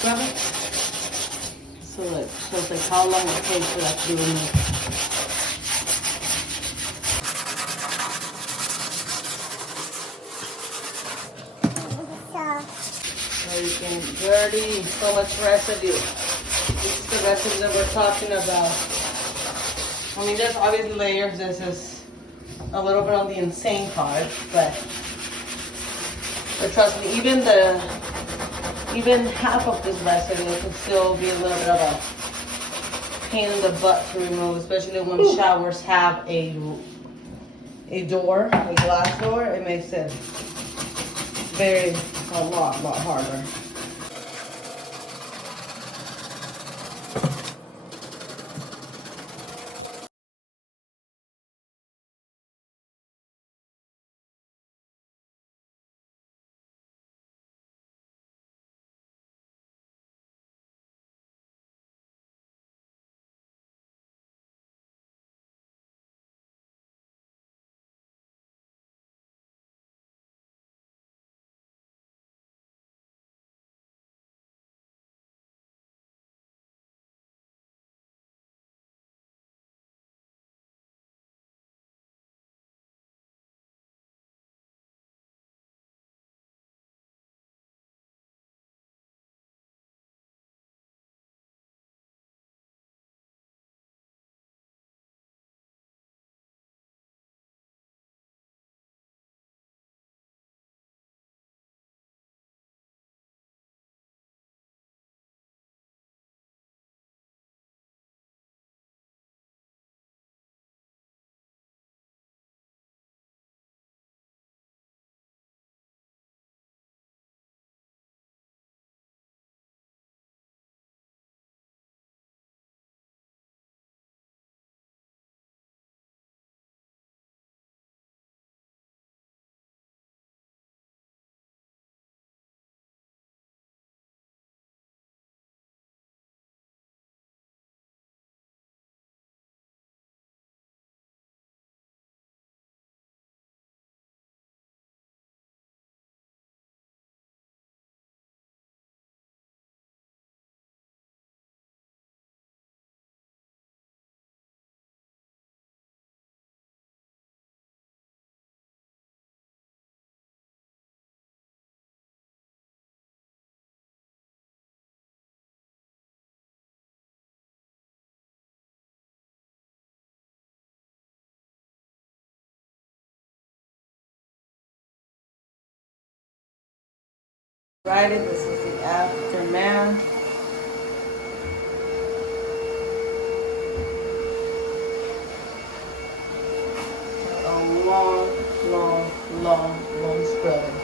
Grab it. So it shows like how long it takes for that to be removed. Dirty, so much residue. This is the residue that we're talking about. I mean, there's obviously layers. This is a little bit on the insane part, but trust me, even half of this residue can still be a little bit of a pain in the butt to remove, especially when showers have a door, a glass door. It makes it a lot harder. Right, this is the aftermath. A long scrubbing.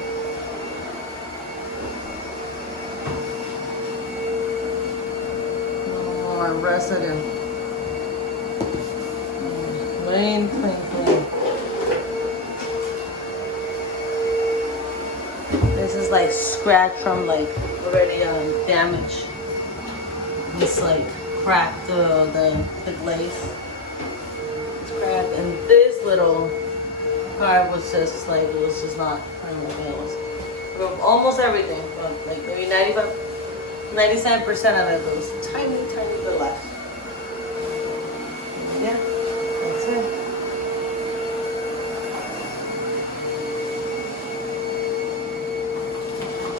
More residue. Clean. This is like scratch from like already damage. This like cracked the glaze. It's cracked, and this little part was just like it was just not. I don't know, it was almost everything, but like maybe 97% of it was tiny bit left.